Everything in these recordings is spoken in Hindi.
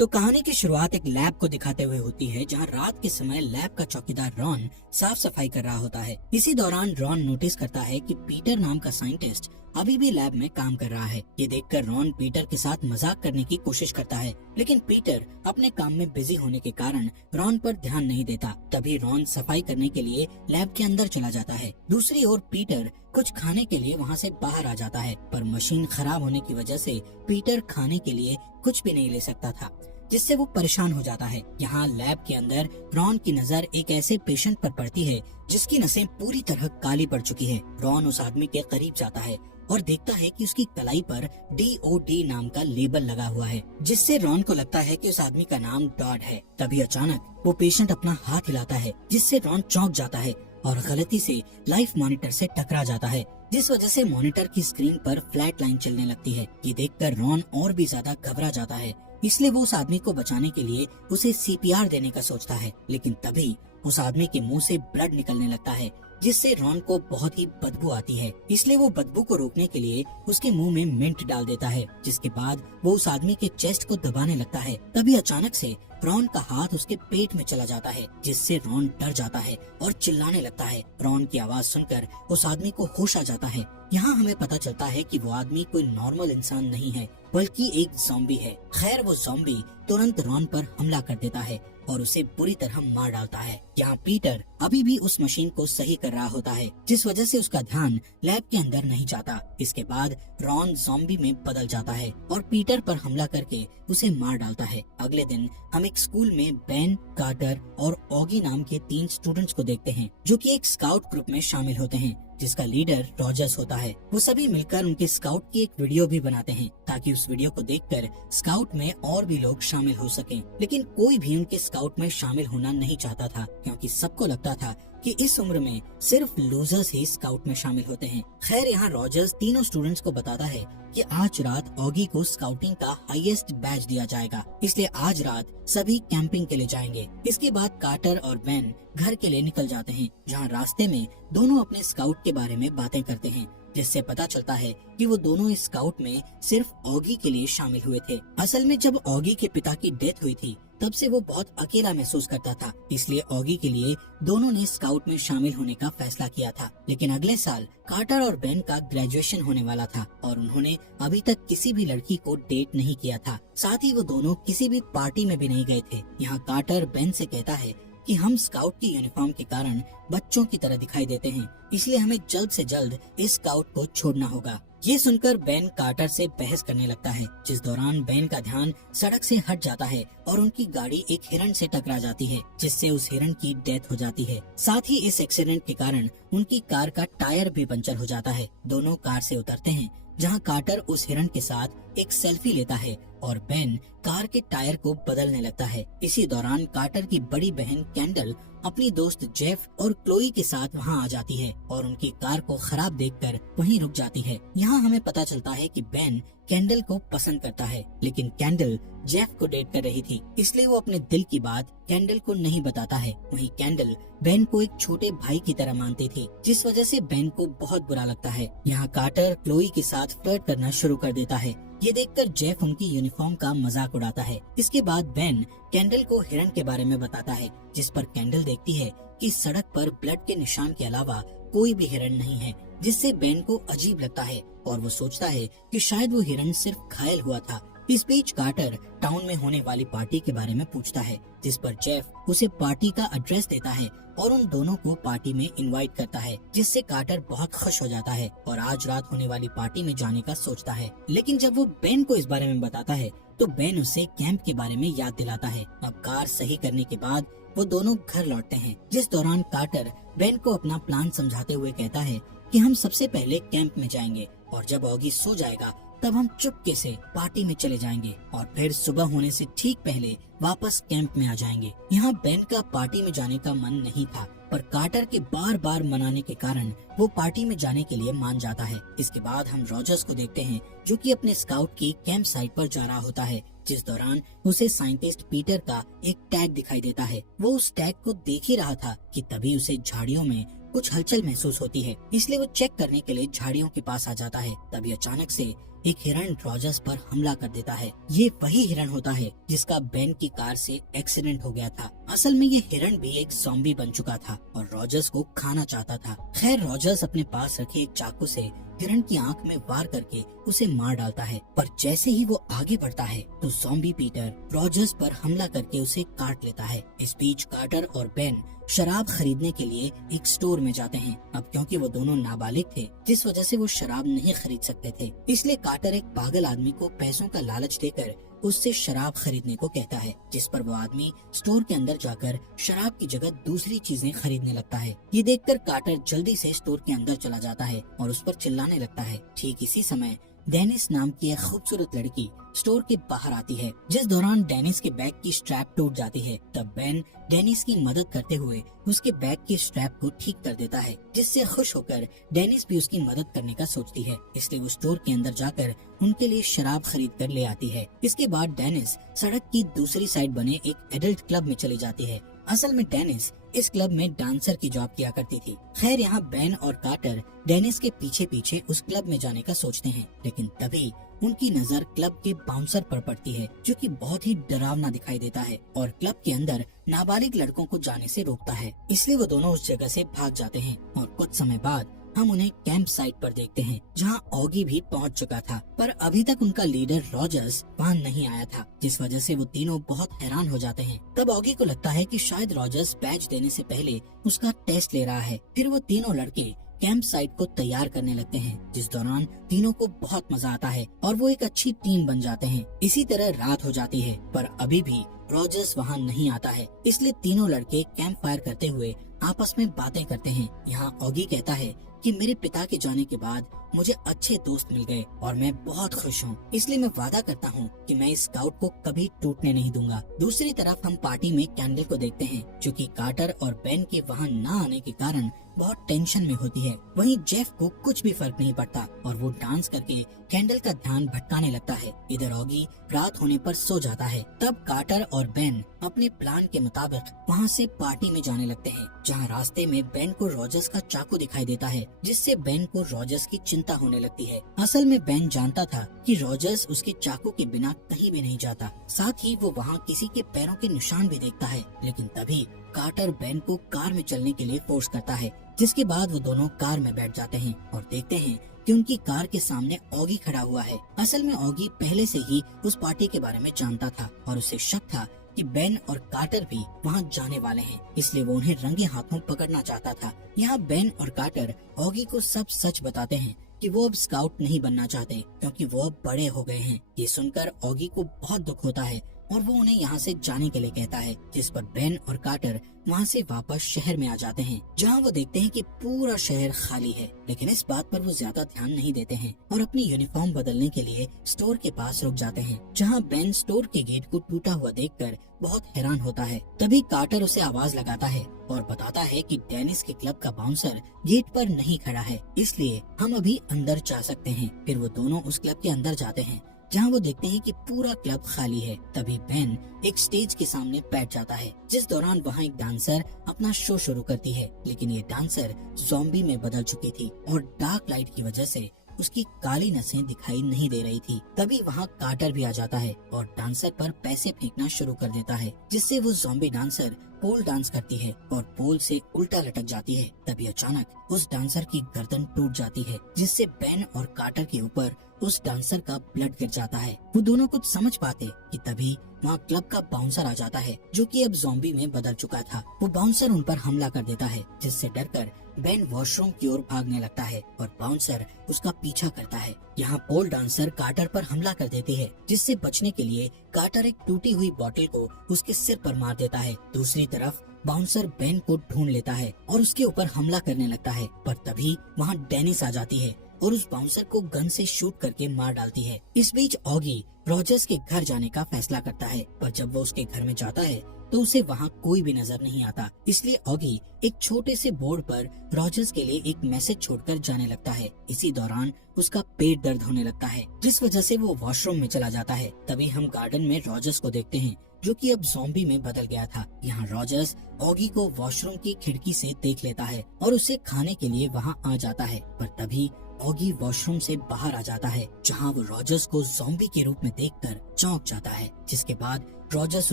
तो कहानी की शुरुआत एक लैब को दिखाते हुए होती है, जहां रात के समय लैब का चौकीदार रॉन साफ सफाई कर रहा होता है। इसी दौरान रॉन नोटिस करता है कि पीटर नाम का साइंटिस्ट अभी भी लैब में काम कर रहा है। ये देखकर रॉन पीटर के साथ मजाक करने की कोशिश करता है, लेकिन पीटर अपने काम में बिजी होने के कारण रॉन पर ध्यान नहीं देता। तभी रॉन सफाई करने के लिए लैब के अंदर चला जाता है। दूसरी ओर पीटर कुछ खाने के लिए वहाँ से बाहर आ जाता है, पर मशीन खराब होने की वजह से पीटर खाने के लिए कुछ भी नहीं ले सकता था, जिससे वो परेशान हो जाता है। यहाँ लैब के अंदर रॉन की नजर एक ऐसे पेशेंट पर पड़ती है जिसकी नसें पूरी तरह काली पड़ चुकी है। रॉन उस आदमी के करीब जाता है और देखता है कि उसकी कलाई पर DOD नाम का लेबल लगा हुआ है, जिससे रॉन को लगता है कि उस आदमी का नाम डॉड है। तभी अचानक वो पेशेंट अपना हाथ हिलाता है, जिससे रॉन चौंक जाता है और गलती से लाइफ मॉनिटर से टकरा जाता है, जिस वजह से मॉनिटर की स्क्रीन पर फ्लैट लाइन चलने लगती है। ये देखकर रॉन और भी ज्यादा घबरा जाता है, इसलिए वो उस आदमी को बचाने के लिए उसे CPR देने का सोचता है। लेकिन तभी उस आदमी के मुंह से ब्लड निकलने लगता है, जिससे रॉन को बहुत ही बदबू आती है। इसलिए वो बदबू को रोकने के लिए उसके मुंह में मिंट डाल देता है, जिसके बाद वो उस आदमी के चेस्ट को दबाने लगता है। तभी अचानक से रॉन का हाथ उसके पेट में चला जाता है, जिससे रॉन डर जाता है और चिल्लाने लगता है। रॉन की आवाज सुनकर उस आदमी को होश आ जाता है। यहाँ हमें पता चलता है कि वो आदमी कोई नॉर्मल इंसान नहीं है, बल्कि एक ज़ॉम्बी है। खैर वो ज़ॉम्बी तुरंत रॉन पर हमला कर देता है और उसे बुरी तरह मार डालता है। यहाँ पीटर अभी भी उस मशीन को सही कर रहा होता है, जिस वजह से उसका ध्यान लैब के अंदर नहीं जाता। इसके बाद रॉन ज़ॉम्बी में बदल जाता है और पीटर पर हमला करके उसे मार डालता है। अगले दिन हम एक स्कूल में बेन, कार्टर और ऑगी नाम के 3 स्टूडेंट्स को देखते हैं, जो कि एक स्काउट ग्रुप में शामिल होते हैं, जिसका लीडर रॉजर्स होता है। वो सभी मिलकर उनके स्काउट की एक वीडियो भी बनाते हैं, ताकि उस वीडियो को देखकर स्काउट में और भी लोग शामिल हो सकें। लेकिन कोई भी उनके स्काउट में शामिल होना नहीं चाहता था, क्योंकि सबको लगता था कि इस उम्र में सिर्फ लूजर्स ही स्काउट में शामिल होते हैं। खैर यहाँ रॉजर्स तीनों स्टूडेंट्स को बताता है कि आज रात ऑगी को स्काउटिंग का हाईएस्ट बैच दिया जाएगा, इसलिए आज रात सभी कैंपिंग के लिए जाएंगे। इसके बाद कार्टर और बेन घर के लिए निकल जाते हैं, जहाँ रास्ते में दोनों अपने स्काउट के बारे में बातें करते हैं, जिससे पता चलता है कि वो दोनों इस स्काउट में सिर्फ ऑगी के लिए शामिल हुए थे। असल में जब ऑगी के पिता की डेथ हुई थी, तब से वो बहुत अकेला महसूस करता था, इसलिए ऑगी के लिए दोनों ने स्काउट में शामिल होने का फैसला किया था। लेकिन अगले साल कार्टर और बेन का ग्रेजुएशन होने वाला था और उन्होंने अभी तक किसी भी लड़की को डेट नहीं किया था। साथ ही वो दोनों किसी भी पार्टी में भी नहीं गए थे। यहाँ कार्टर बेन से कहता है कि हम स्काउट की यूनिफॉर्म के कारण बच्चों की तरह दिखाई देते हैं, इसलिए हमें जल्द से जल्द इस स्काउट को छोड़ना होगा। ये सुनकर बेन कार्टर से बहस करने लगता है, जिस दौरान बेन का ध्यान सड़क से हट जाता है और उनकी गाड़ी एक हिरण से टकरा जाती है, जिससे उस हिरण की डेथ हो जाती है। साथ ही इस एक्सीडेंट के कारण उनकी कार का टायर भी पंचर हो जाता है। दोनों कार से उतरते हैं, जहां कार्टर उस हिरण के साथ एक सेल्फी लेता है और बेन कार के टायर को बदलने लगता है। इसी दौरान कार्टर की बड़ी बहन कैंडल अपनी दोस्त जेफ और क्लोई के साथ वहां आ जाती है और उनकी कार को खराब देखकर वहीं रुक जाती है। यहाँ हमें पता चलता है कि बेन कैंडल को पसंद करता है, लेकिन कैंडल जेफ को डेट कर रही थी, इसलिए वो अपने दिल की बात कैंडल को नहीं बताता है। वहीं कैंडल बेन को एक छोटे भाई की तरह मानती थी, जिस वजह से बेन को बहुत बुरा लगता है। यहाँ कार्टर क्लोई के साथ फ्लर्ट करना शुरू कर देता है। ये देखकर जेफ उनकी यूनिफॉर्म का मजाक उड़ाता है। इसके बाद बेन कैंडल को हिरण के बारे में बताता है, जिस पर कैंडल देखती है कि सड़क पर ब्लड के निशान के अलावा कोई भी हिरण नहीं है, जिससे बेन को अजीब लगता है और वो सोचता है कि शायद वो हिरण सिर्फ घायल हुआ था। इस बीच कार्टर टाउन में होने वाली पार्टी के बारे में पूछता है, जिस पर जेफ उसे पार्टी का एड्रेस देता है और उन दोनों को पार्टी में इनवाइट करता है, जिससे कार्टर बहुत खुश हो जाता है और आज रात होने वाली पार्टी में जाने का सोचता है। लेकिन जब वो बेन को इस बारे में बताता है, तो बेन उसे कैंप के बारे में याद दिलाता है। अब कार सही करने के बाद वो दोनों घर लौटते हैं, जिस दौरान कार्टर बेन को अपना प्लान समझाते हुए कहता है कि हम सबसे पहले कैंप में जाएंगे और जब ऑगी सो जाएगा तब हम चुपके से पार्टी में चले जाएंगे और फिर सुबह होने से ठीक पहले वापस कैंप में आ जाएंगे। यहाँ बेन का पार्टी में जाने का मन नहीं था, पर कार्टर के बार बार मनाने के कारण वो पार्टी में जाने के लिए मान जाता है। इसके बाद हम रॉजर्स को देखते हैं, जो कि अपने स्काउट की कैंप साइट पर जा रहा होता है, जिस दौरान उसे साइंटिस्ट पीटर का एक टैग दिखाई देता है। वो उस टैग को देख ही रहा था कि तभी उसे झाड़ियों में कुछ हलचल महसूस होती है, इसलिए वो चेक करने के लिए झाड़ियों के पास आ जाता है। तभी अचानक से एक हिरण रॉजर्स पर हमला कर देता है। ये वही हिरण होता है जिसका बेन की कार से एक्सीडेंट हो गया था। असल में ये हिरण भी एक ज़ॉम्बी बन चुका था और रॉजर्स को खाना चाहता था। खैर रॉजर्स अपने पास रखे एक चाकू से हिरण की आंख में वार करके उसे मार डालता है, पर जैसे ही वो आगे बढ़ता है तो ज़ॉम्बी पीटर रॉजर्स पर हमला करके उसे काट लेता है। इस बीच कार्टर और बेन शराब खरीदने के लिए एक स्टोर में जाते हैं। अब क्योंकि वो दोनों नाबालिग थे जिस वजह से वो शराब नहीं खरीद सकते थे, इसलिए कार्टर एक पागल आदमी को पैसों का लालच देकर उससे शराब खरीदने को कहता है, जिस पर वो आदमी स्टोर के अंदर जाकर शराब की जगह दूसरी चीजें खरीदने लगता है। ये देखकर कार्टर जल्दी से स्टोर के अंदर चला जाता है और उस पर चिल्लाने लगता है। ठीक इसी समय डेनिस नाम की एक खूबसूरत लड़की स्टोर के बाहर आती है। जिस दौरान डेनिस के बैग की स्ट्रैप टूट जाती है, तब बेन डेनिस की मदद करते हुए उसके बैग की स्ट्रैप को ठीक कर देता है, जिससे खुश होकर डेनिस भी उसकी मदद करने का सोचती है। इसलिए वो स्टोर के अंदर जाकर उनके लिए शराब खरीद कर ले आती है। इसके बाद डेनिस सड़क की दूसरी साइड बने एक एडल्ट क्लब में चली जाती है। असल में डेनिस इस क्लब में डांसर की जॉब किया करती थी। खैर यहाँ बेन और कार्टर डेनिस के पीछे पीछे उस क्लब में जाने का सोचते हैं, लेकिन तभी उनकी नजर क्लब के बाउंसर पर पड़ती है, जो कि बहुत ही डरावना दिखाई देता है और क्लब के अंदर नाबालिग लड़कों को जाने से रोकता है। इसलिए वो दोनों उस जगह से भाग जाते हैं और कुछ समय बाद हम उन्हें कैंप साइट पर देखते हैं, जहां ऑगी भी पहुंच चुका था, पर अभी तक उनका लीडर रॉजर्स वहां नहीं आया था, जिस वजह से वो तीनों बहुत हैरान हो जाते हैं। तब ऑगी को लगता है कि शायद रॉजर्स बैच देने से पहले उसका टेस्ट ले रहा है। फिर वो तीनों लड़के कैंप साइट को तैयार करने लगते हैं, जिस दौरान तीनों को बहुत मजा आता है और वो एक अच्छी टीम बन जाते हैं। इसी तरह रात हो जाती है, पर अभी भी रॉजर्स वहाँ नहीं आता है, इसलिए तीनों लड़के कैंप फायर करते हुए आपस में बातें करते हैं। यहाँ ऑगी कहता है कि मेरे पिता के जाने के बाद मुझे अच्छे दोस्त मिल गए और मैं बहुत खुश हूँ, इसलिए मैं वादा करता हूँ कि मैं इस स्काउट को कभी टूटने नहीं दूंगा। दूसरी तरफ हम पार्टी में कैंडल को देखते हैं, जो कि कार्टर और बेन के वहाँ न आने के कारण बहुत टेंशन में होती है। वहीं जेफ को कुछ भी फर्क नहीं पड़ता और वो डांस करके कैंडल का ध्यान भटकाने लगता है। इधर ऑगी रात होने पर सो जाता है। तब कार्टर और बेन अपने प्लान के मुताबिक वहाँ से पार्टी में जाने लगते हैं, जहाँ रास्ते में बेन को रॉजर्स का चाकू दिखाई देता है, जिससे बेन को रॉजर्स की चिंता होने लगती है। असल में बेन जानता था कि रॉजर्स उसके चाकू के बिना कहीं भी नहीं जाता। साथ ही वो वहाँ किसी के पैरों के निशान भी देखता है, लेकिन तभी कार्टर बेन को कार में चलने के लिए फोर्स करता है, जिसके बाद वो दोनों कार में बैठ जाते हैं और देखते हैं कि उनकी कार के सामने ऑगी खड़ा हुआ है। असल में ऑगी पहले से ही उस पार्टी के बारे में जानता था और उसे शक था कि बेन और कार्टर भी वहां जाने वाले हैं, इसलिए वो उन्हें रंगे हाथों पकड़ना चाहता था। यहाँ बेन और कार्टर ऑगी को सब सच बताते हैं कि वो अब स्काउट नहीं बनना चाहते, क्योंकि वो अब बड़े हो गए हैं। ये सुनकर ऑगी को बहुत दुख होता है और वो उन्हें यहाँ से जाने के लिए कहता है, जिस पर बेन और कार्टर वहाँ से वापस शहर में आ जाते हैं, जहाँ वो देखते हैं कि पूरा शहर खाली है। लेकिन इस बात पर वो ज्यादा ध्यान नहीं देते हैं और अपनी यूनिफॉर्म बदलने के लिए स्टोर के पास रुक जाते हैं, जहाँ बेन स्टोर के गेट को टूटा हुआ देखकर बहुत हैरान होता है। तभी कार्टर उसे आवाज लगाता है और बताता है कि डेनिस के क्लब का बाउंसर गेट पर नहीं खड़ा है, इसलिए हम अभी अंदर जा सकते हैं। फिर वो दोनों उस क्लब के अंदर जाते हैं, जहाँ वो देखते हैं कि पूरा क्लब खाली है। तभी बेन एक स्टेज के सामने बैठ जाता है, जिस दौरान वहाँ एक डांसर अपना शो शुरू करती है, लेकिन ये डांसर ज़ॉम्बी में बदल चुकी थी और डार्क लाइट की वजह से उसकी काली नसें दिखाई नहीं दे रही थी। तभी वहाँ कार्टर भी आ जाता है और डांसर पर पैसे फेंकना शुरू कर देता है, जिससे वो ज़ॉम्बी डांसर पोल डांस करती है और पोल से उल्टा लटक जाती है। तभी अचानक उस डांसर की गर्दन टूट जाती है, जिससे बेन और कार्टर के ऊपर उस डांसर का ब्लड गिर जाता है। वो दोनों कुछ समझ पाते कि तभी वहाँ क्लब का बाउंसर आ जाता है, जो कि अब ज़ॉम्बी में बदल चुका था। वो बाउंसर उन पर हमला कर देता है, जिससे डरकर बेन वॉशरूम की ओर भागने लगता है और बाउंसर उसका पीछा करता है। यहाँ पोल डांसर कार्टर पर हमला कर देती है, जिससे बचने के लिए कार्टर एक टूटी हुई बोतल को उसके सिर पर मार देता है। दूसरी तरफ बाउंसर बेन को ढूंढ लेता है और उसके ऊपर हमला करने लगता है, पर तभी वहाँ डेनिस आ जाती है और उस बाउंसर को गन से शूट करके मार डालती है। इस बीच ऑगी रॉजर्स के घर जाने का फैसला करता है, पर जब वो उसके घर में जाता है तो उसे वहाँ कोई भी नजर नहीं आता, इसलिए ऑगी एक छोटे से बोर्ड पर रॉजर्स के लिए एक मैसेज छोड़कर जाने लगता है। इसी दौरान उसका पेट दर्द होने लगता है, जिस वजह से वो वॉशरूम में चला जाता है। तभी हम गार्डन में रॉजर्स को देखते हैं, जो कि अब ज़ॉम्बी में बदल गया था। यहाँ रॉजर्स ऑगी को वॉशरूम की खिड़की से देख लेता है और उसे खाने के लिए वहाँ आ जाता है, पर तभी ऑगी वॉशरूम से बाहर आ जाता है, जहाँ वो रॉजर्स को ज़ॉम्बी के रूप में देखकर चौंक जाता है। जिसके बाद रॉजर्स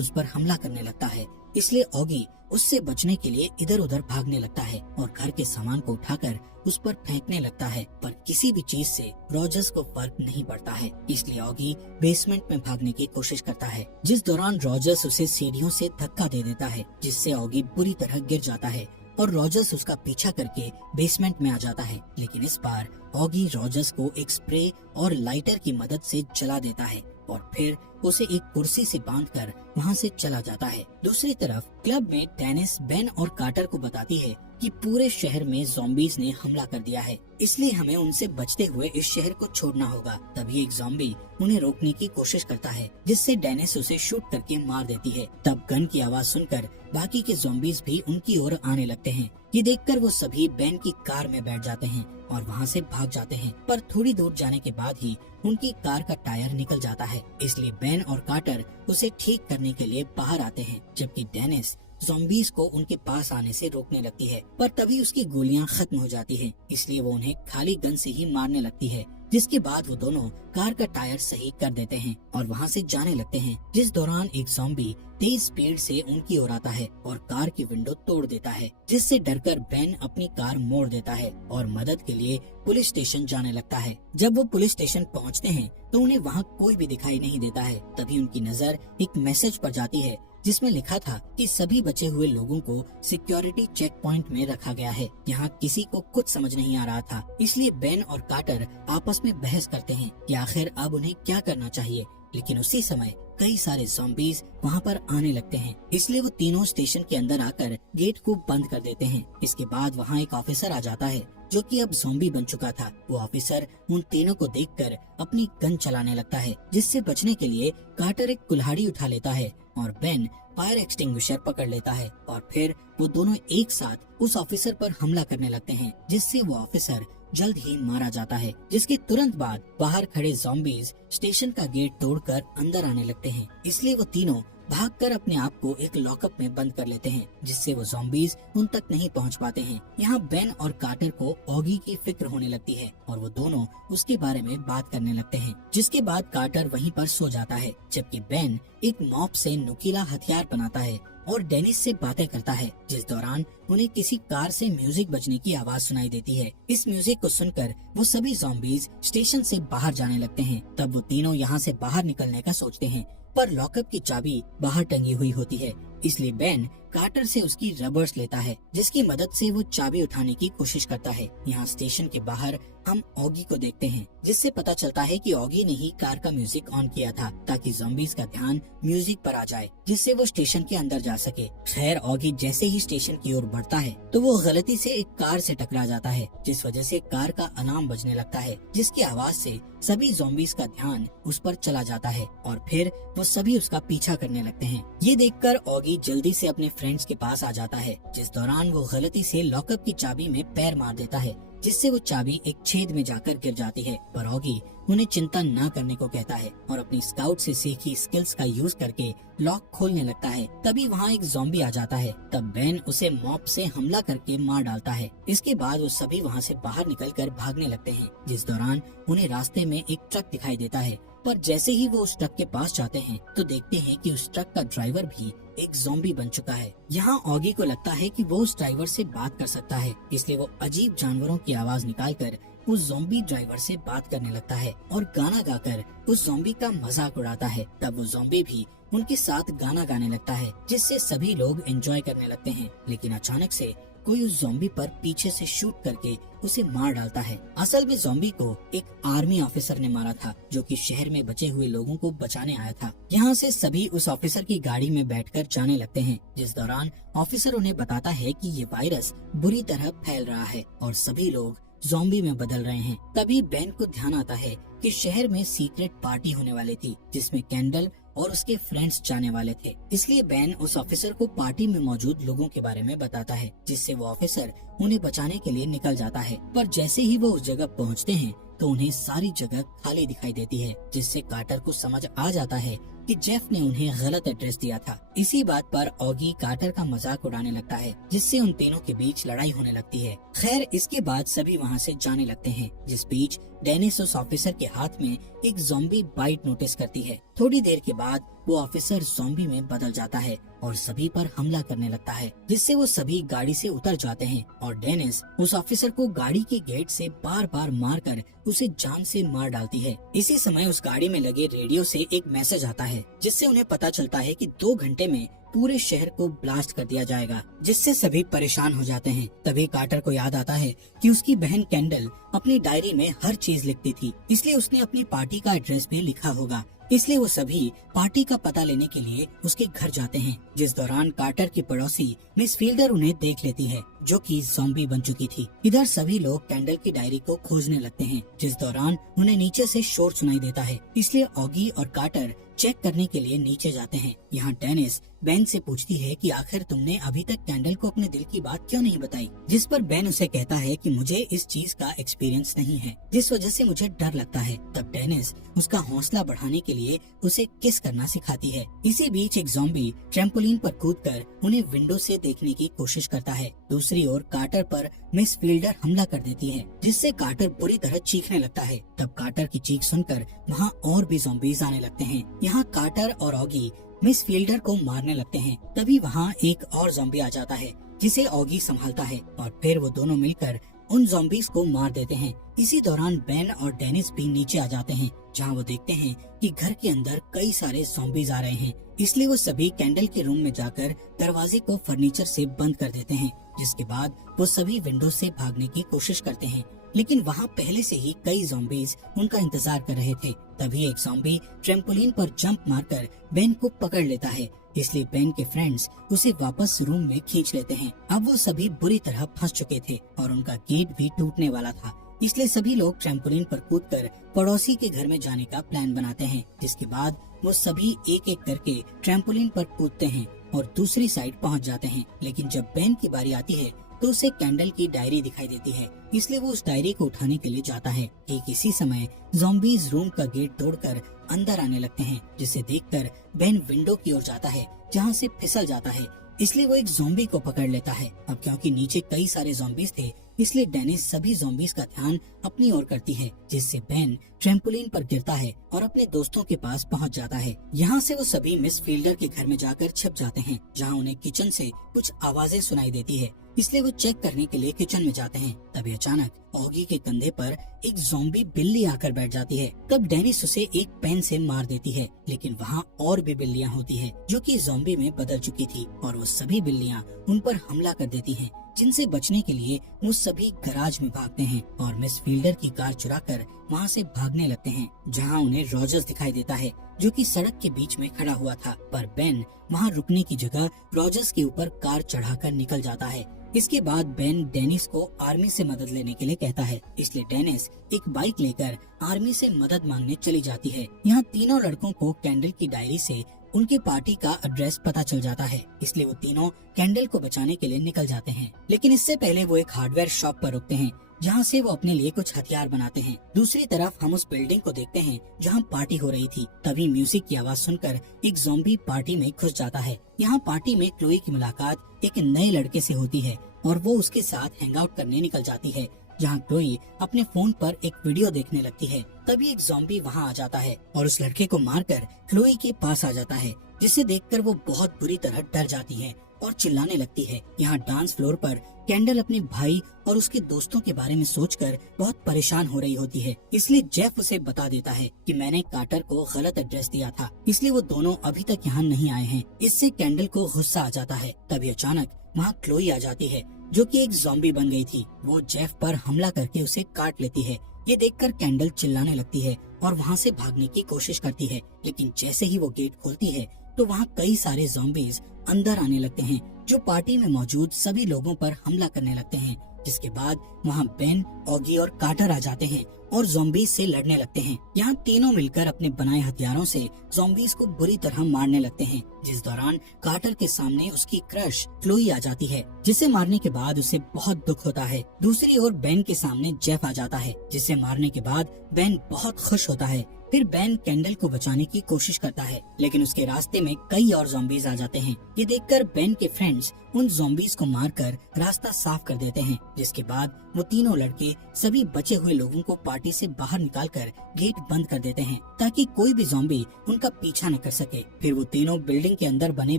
उस पर हमला करने लगता है, इसलिए ऑगी उससे बचने के लिए इधर उधर भागने लगता है और घर के सामान को उठाकर उस पर फेंकने लगता है, पर किसी भी चीज से रॉजर्स को फर्क नहीं पड़ता है। इसलिए ऑगी बेसमेंट में भागने की कोशिश करता है, जिस दौरान रॉजर्स उसे सीढ़ियों से धक्का दे देता है, जिससे ऑगी बुरी तरह गिर जाता है और रॉजर्स उसका पीछा करके बेसमेंट में आ जाता है। लेकिन इस बार ऑगी रॉजर्स को एक स्प्रे और लाइटर की मदद से जला देता है और फिर उसे एक कुर्सी से बांधकर वहां से चला जाता है। दूसरी तरफ क्लब में डेनिस बेन और कार्टर को बताती है कि पूरे शहर में ज़ॉम्बीज ने हमला कर दिया है, इसलिए हमें उनसे बचते हुए इस शहर को छोड़ना होगा। तभी एक ज़ॉम्बी उन्हें रोकने की कोशिश करता है, जिससे डेनिस उसे शूट करके मार देती है। तब गन की आवाज सुनकर बाकी के ज़ॉम्बीज भी उनकी ओर आने लगते हैं। ये देखकर वो सभी बेन की कार में बैठ जाते हैं और वहाँ से भाग जाते हैं, पर थोड़ी दूर जाने के बाद ही उनकी कार का टायर निकल जाता है, इसलिए बेन और कार्टर उसे ठीक करने के लिए बाहर आते हैं, जबकि डेनिस ज़ॉम्बीज को उनके पास आने से रोकने लगती है, पर तभी उसकी गोलियां खत्म हो जाती हैं, इसलिए वो उन्हें खाली गन से ही मारने लगती है। जिसके बाद वो दोनों कार का टायर सही कर देते हैं और वहाँ से जाने लगते हैं, जिस दौरान एक ज़ॉम्बी तेज स्पीड से उनकी ओर आता है और कार की विंडो तोड़ देता है, जिससे डरकर बेन अपनी कार मोड़ देता है और मदद के लिए पुलिस स्टेशन जाने लगता है। जब वो पुलिस स्टेशन पहुँचते हैं तो उन्हें वहाँ कोई भी दिखाई नहीं देता है। तभी उनकी नजर एक मैसेज पर जाती है, जिसमें लिखा था कि सभी बचे हुए लोगों को सिक्योरिटी चेक पॉइंट में रखा गया है। यहाँ किसी को कुछ समझ नहीं आ रहा था, इसलिए बेन और कार्टर आपस में बहस करते हैं कि आखिर अब उन्हें क्या करना चाहिए। लेकिन उसी समय कई सारे ज़ॉम्बीज वहाँ पर आने लगते हैं, इसलिए वो तीनों स्टेशन के अंदर आकर गेट को बंद कर देते हैं। इसके बाद वहाँ एक ऑफिसर आ जाता है, जो कि अब ज़ॉम्बी बन चुका था। वो ऑफिसर उन तीनों को देखकर अपनी गन चलाने लगता है, जिससे बचने के लिए कार्टर एक कुल्हाड़ी उठा लेता है और बेन फायर एक्सटिंग्विशर पकड़ लेता है और फिर वो दोनों एक साथ उस ऑफिसर पर हमला करने लगते हैं, जिससे वो ऑफिसर जल्द ही मारा जाता है। जिसके तुरंत बाद बाहर खड़े ज़ॉम्बीज स्टेशन का गेट तोड़कर अंदर आने लगते हैं, इसलिए वो तीनों भागकर अपने आप को एक लॉकअप में बंद कर लेते हैं, जिससे वो ज़ॉम्बीज उन तक नहीं पहुंच पाते हैं। यहाँ बेन और कार्टर को ऑगी की फिक्र होने लगती है और वो दोनों उसके बारे में बात करने लगते हैं। जिसके बाद कार्टर वहीं पर सो जाता है, जबकि बेन एक मॉप से नुकीला हथियार बनाता है और डेनिस से बातें करता है, जिस दौरान उन्हें किसी कार से म्यूजिक बजने की आवाज सुनाई देती है। इस म्यूजिक को सुनकर वो सभी ज़ॉम्बीज स्टेशन से बाहर जाने लगते हैं। तब वो तीनों यहाँ से बाहर निकलने का सोचते हैं, पर लॉकअप की चाबी बाहर टंगी हुई होती है, इसलिए बेन कार्टर से उसकी रबर्स लेता है, जिसकी मदद से वो चाबी उठाने की कोशिश करता है। यहाँ स्टेशन के बाहर हम ऑगी को देखते हैं, जिससे पता चलता है कि ऑगी ने ही कार का म्यूजिक ऑन किया था, ताकि ज़ॉम्बीज का ध्यान म्यूजिक पर आ जाए, जिससे वो स्टेशन के अंदर जा सके। खैर ऑगी जैसे ही स्टेशन की ओर बढ़ता है तो वो गलती से एक कार से टकरा जाता है, जिस वजह से कार का अलार्म बजने लगता है, जिसकी आवाज से सभी ज़ॉम्बीज का ध्यान उस पर चला जाता है और फिर वो सभी उसका पीछा करने लगते हैं। ये देखकर ऑगी जल्दी से अपने फ्रेंड्स के पास आ जाता है, जिस दौरान वो गलती से लॉकअप की चाबी में पैर मार देता है, जिससे वो चाबी एक छेद में जाकर गिर जाती है। पर ऑगी उन्हें चिंता न करने को कहता है और अपनी स्काउट से सीखी स्किल्स का यूज करके लॉक खोलने लगता है। तभी वहाँ एक ज़ॉम्बी आ जाता है। तब बेन उसे मॉप से हमला करके मार डालता है। इसके बाद वो सभी वहाँ से बाहर निकलकर भागने लगते हैं, जिस दौरान उन्हें रास्ते में एक ट्रक दिखाई देता है। पर जैसे ही वो उस ट्रक के पास जाते हैं तो देखते हैं कि उस ट्रक का ड्राइवर भी एक ज़ॉम्बी बन चुका है। यहाँ ऑगी को लगता है कि वो उस ड्राइवर से बात कर सकता है, इसलिए वो अजीब जानवरों की आवाज निकालकर उस ज़ॉम्बी ड्राइवर से बात करने लगता है और गाना गाकर उस ज़ॉम्बी का मजाक उड़ाता है। तब वो ज़ॉम्बी भी उनके साथ गाना गाने लगता है, जिससे सभी लोग एंजॉय करने लगते हैं। लेकिन अचानक से कोई उस ज़ॉम्बी पर पीछे से शूट करके उसे मार डालता है। असल में ज़ॉम्बी को एक आर्मी ऑफिसर ने मारा था, जो कि शहर में बचे हुए लोगों को बचाने आया था। यहाँ से सभी उस ऑफिसर की गाड़ी में बैठकर जाने लगते हैं, जिस दौरान ऑफिसर उन्हें बताता है कि ये वायरस बुरी तरह फैल रहा है और सभी लोग ज़ॉम्बी में बदल रहे हैं। तभी बेन को ध्यान आता है कि शहर में सीक्रेट पार्टी होने वाली थी, जिसमें कैंडल और उसके फ्रेंड्स जाने वाले थे। इसलिए बेन उस ऑफिसर को पार्टी में मौजूद लोगों के बारे में बताता है, जिससे वो ऑफिसर उन्हें बचाने के लिए निकल जाता है। पर जैसे ही वो उस जगह पहुंचते हैं तो उन्हें सारी जगह खाली दिखाई देती है, जिससे कार्टर को समझ आ जाता है कि जेफ ने उन्हें गलत एड्रेस दिया था। इसी बात पर ऑगी कार्टर का मजाक उड़ाने लगता है, जिससे उन तीनों के बीच लड़ाई होने लगती है। खैर, इसके बाद सभी वहाँ से जाने लगते हैं, जिस बीच डेनिस उस ऑफिसर के हाथ में एक ज़ॉम्बी बाइट नोटिस करती है। थोड़ी देर के बाद वो ऑफिसर ज़ॉम्बी में बदल जाता है और सभी पर हमला करने लगता है, जिससे वो सभी गाड़ी से उतर जाते हैं और डेनिस उस ऑफिसर को गाड़ी के गेट से बार बार मारकर उसे जान से मार डालती है। इसी समय उस गाड़ी में लगे रेडियो से एक मैसेज आता है, जिससे उन्हें पता चलता है कि 2 घंटे में पूरे शहर को ब्लास्ट कर दिया जाएगा, जिससे सभी परेशान हो जाते हैं। तभी कार्टर को याद आता है कि उसकी बहन कैंडल अपनी डायरी में हर चीज लिखती थी, इसलिए उसने अपनी पार्टी का एड्रेस भी लिखा होगा। इसलिए वो सभी पार्टी का पता लेने के लिए उसके घर जाते हैं, जिस दौरान कार्टर की पड़ोसी मिस फील्डर उन्हें देख लेती है, जो कि ज़ॉम्बी बन चुकी थी। इधर सभी लोग कैंडल की डायरी को खोजने लगते हैं, जिस दौरान उन्हें नीचे से शोर सुनाई देता है, इसलिए ऑगी और कार्टर चेक करने के लिए नीचे जाते हैं। यहाँ डेनिस बेन से पूछती है कि आखिर तुमने अभी तक कैंडल को अपने दिल की बात क्यों नहीं बताई, जिस पर बेन उसे कहता है कि मुझे इस चीज का एक्सपीरियंस नहीं है, जिस वजह से मुझे डर लगता है। तब डेनिस उसका हौसला बढ़ाने के लिए उसे किस करना सिखाती है। इसी बीच एक ज़ॉम्बी ट्रैम्पोलिन पर कूदकर उन्हें विंडो से देखने की कोशिश करता है। दूसरी ओर कार्टर पर मिस फील्डर हमला कर देती है, जिससे कार्टर बुरी तरह चीखने लगता है। तब कार्टर की चीख सुनकर वहाँ और भी ज़ॉम्बीज आने लगते हैं। यहाँ कार्टर और ऑगी मिस फील्डर को मारने लगते हैं। तभी वहाँ एक और ज़ॉम्बी आ जाता है, जिसे ऑगी संभालता है और फिर वो दोनों मिलकर उन ज़ॉम्बीज को मार देते हैं। इसी दौरान बेन और डेनिस भी नीचे आ जाते हैं, जहाँ वो देखते हैं कि घर के अंदर कई सारे ज़ॉम्बीज आ रहे हैं। इसलिए वो सभी कैंडल के रूम में जाकर दरवाजे को फर्नीचर से बंद कर देते हैं, जिसके बाद वो सभी विंडो से भागने की कोशिश करते हैं, लेकिन वहाँ पहले से ही कई ज़ॉम्बीज उनका इंतजार कर रहे थे। तभी एक ज़ॉम्बी ट्रैम्पोलिन पर जंप मारकर बेन को पकड़ लेता है, इसलिए बेन के फ्रेंड्स उसे वापस रूम में खींच लेते हैं। अब वो सभी बुरी तरह फंस चुके थे और उनका गेट भी टूटने वाला था, इसलिए सभी लोग ट्रैम्पोलिन पर कूदकर पड़ोसी के घर में जाने का प्लान बनाते हैं। जिसके बाद वो सभी एक एक करके ट्रैम्पोलिन पर कूदते हैं और दूसरी साइड पहुंच जाते हैं। लेकिन जब बेन की बारी आती है तो उसे कैंडल की डायरी दिखाई देती है, इसलिए वो उस डायरी को उठाने के लिए जाता है। ठीक इसी समय ज़ॉम्बीज रूम का गेट तोड़कर अंदर आने लगते हैं, जिसे देखकर बेन विंडो की ओर जाता है, जहाँ से फिसल जाता है, इसलिए वो एक ज़ॉम्बी को पकड़ लेता है। अब क्योंकि नीचे कई सारे ज़ॉम्बीज थे, इसलिए डेनिस सभी ज़ॉम्बीज का ध्यान अपनी ओर करती है, जिससे बेन ट्रैम्पोलिन पर गिरता है और अपने दोस्तों के पास पहुंच जाता है। यहाँ से वो सभी मिस फील्डर के घर में जाकर छिप जाते हैं, जहाँ उन्हें किचन से कुछ आवाजें सुनाई देती है, इसलिए वो चेक करने के लिए किचन में जाते हैं। तभी अचानक ऑगी के कंधे पर एक ज़ॉम्बी बिल्ली आकर बैठ जाती है। तब डेनिस उसे एक पेन से मार देती है, लेकिन वहाँ और भी बिल्लियाँ होती है, जो कि ज़ॉम्बी में बदल चुकी थी, और वो सभी बिल्लियाँ उन पर हमला कर देती हैं, जिनसे बचने के लिए वो सभी गराज में भागते हैं और मिस फील्डर की कार चुराकर वहाँ से भागने लगते हैं, जहाँ उन्हें रॉजर्स दिखाई देता है, जो कि सड़क के बीच में खड़ा हुआ था। पर बेन वहाँ रुकने की जगह रॉजर्स के ऊपर कार चढ़ाकर निकल जाता है। इसके बाद बेन डेनिस को आर्मी से मदद लेने के लिए कहता है, इसलिए डेनिस एक बाइक लेकर आर्मी से मदद मांगने चली जाती है। यहाँ तीनों लड़कों को कैंडल की डायरी से उनकी पार्टी का एड्रेस पता चल जाता है, इसलिए वो तीनों कैंडल को बचाने के लिए निकल जाते हैं। लेकिन इससे पहले वो एक हार्डवेयर शॉप पर रुकते हैं, जहाँ से वो अपने लिए कुछ हथियार बनाते हैं। दूसरी तरफ हम उस बिल्डिंग को देखते हैं जहाँ पार्टी हो रही थी। तभी म्यूजिक की आवाज सुनकर एक ज़ॉम्बी पार्टी में घुस जाता है। यहाँ पार्टी में क्लोई की मुलाकात एक नए लड़के से होती है और वो उसके साथ हैंग आउट करने निकल जाती है, जहाँ क्लोई अपने फोन पर एक वीडियो देखने लगती है। तभी एक ज़ॉम्बी वहाँ आ जाता है और उस लड़के को मारकर क्लोई के पास आ जाता है, जिसे देखकर वो बहुत बुरी तरह डर जाती है और चिल्लाने लगती है। यहाँ डांस फ्लोर पर कैंडल अपने भाई और उसके दोस्तों के बारे में सोचकर बहुत परेशान हो रही होती है, इसलिए जेफ उसे बता देता है कि मैंने कार्टर को गलत एड्रेस दिया था, इसलिए वो दोनों अभी तक यहाँ नहीं आए हैं। इससे कैंडल को गुस्सा आ जाता है। तभी अचानक वहाँ क्लोई आ जाती है, जो कि एक ज़ॉम्बी बन गई थी। वो जेफ पर हमला करके उसे काट लेती है। ये देखकर कैंडल चिल्लाने लगती है और वहाँ से भागने की कोशिश करती है, लेकिन जैसे ही वो गेट खोलती है तो वहाँ कई सारे ज़ॉम्बीज अंदर आने लगते हैं, जो पार्टी में मौजूद सभी लोगों पर हमला करने लगते हैं, जिसके बाद वहाँ बेन, ऑगी और कार्टर आ जाते हैं और ज़ॉम्बीज से लड़ने लगते हैं। यहाँ तीनों मिलकर अपने बनाए हथियारों से ज़ॉम्बीज को बुरी तरह मारने लगते हैं, जिस दौरान कार्टर के सामने उसकी क्रश क्लोई आ जाती है, जिसे मारने के बाद उसे बहुत दुख होता है। दूसरी ओर बेन के सामने जेफ आ जाता है, जिसे मारने के बाद बेन बहुत खुश होता है। फिर बेन कैंडल को बचाने की कोशिश करता है, लेकिन उसके रास्ते में कई और ज़ॉम्बीज आ जाते हैं। ये देखकर बेन के फ्रेंड्स उन ज़ॉम्बीज को मारकर रास्ता साफ कर देते हैं, जिसके बाद वो तीनों लड़के सभी बचे हुए लोगों को पार्टी से बाहर निकालकर गेट बंद कर देते हैं, ताकि कोई भी ज़ॉम्बी उनका पीछा न कर सके। फिर वो तीनों बिल्डिंग के अंदर बने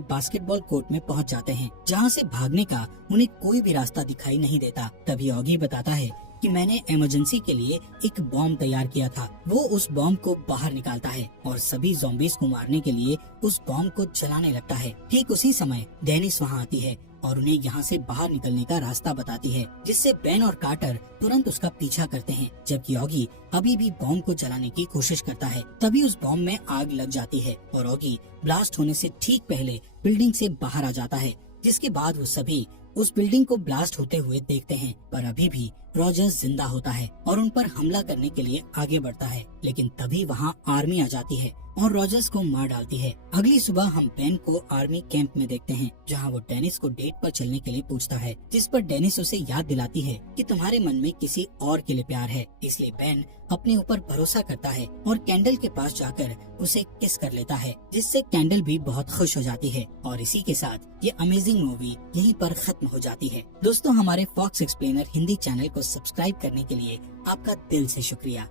बास्केटबॉल कोर्ट में पहुंच जाते हैं, जहां से भागने का उन्हें कोई भी रास्ता दिखाई नहीं देता। तभी ऑगी बताता है कि मैंने इमरजेंसी के लिए एक बॉम्ब तैयार किया था। वो उस बॉम्ब को बाहर निकालता है और सभी ज़ॉम्बीज को मारने के लिए उस बॉम्ब को जलाने लगता है। ठीक उसी समय डेनिस वहाँ आती है और उन्हें यहाँ से बाहर निकलने का रास्ता बताती है, जिससे बेन और कार्टर तुरंत उसका पीछा करते हैं, जबकि ऑगी अभी भी बॉम्ब को जलाने की कोशिश करता है। तभी उस बॉम्ब में आग लग जाती है और ऑगी ब्लास्ट होने से ठीक पहले बिल्डिंग से बाहर आ जाता है, जिसके बाद वो सभी उस बिल्डिंग को ब्लास्ट होते हुए देखते हैं, पर अभी भी रॉजर्स जिंदा होता है और उन पर हमला करने के लिए आगे बढ़ता है। लेकिन तभी वहाँ आर्मी आ जाती है और रॉजर्स को मार डालती है। अगली सुबह हम बेन को आर्मी कैंप में देखते हैं, जहाँ वो डेनिस को डेट पर चलने के लिए पूछता है, जिस पर डेनिस उसे याद दिलाती है कि तुम्हारे मन में किसी और के लिए प्यार है। इसलिए बेन अपने ऊपर भरोसा करता है और कैंडल के पास जाकर उसे किस कर लेता है, जिससे कैंडल भी बहुत खुश हो जाती है। और इसी के साथ ये अमेजिंग मूवी यहीं पर खत्म हो जाती है। दोस्तों, हमारे फॉक्स एक्सप्लेनर हिंदी चैनल को सब्सक्राइब करने के लिए आपका दिल से शुक्रिया।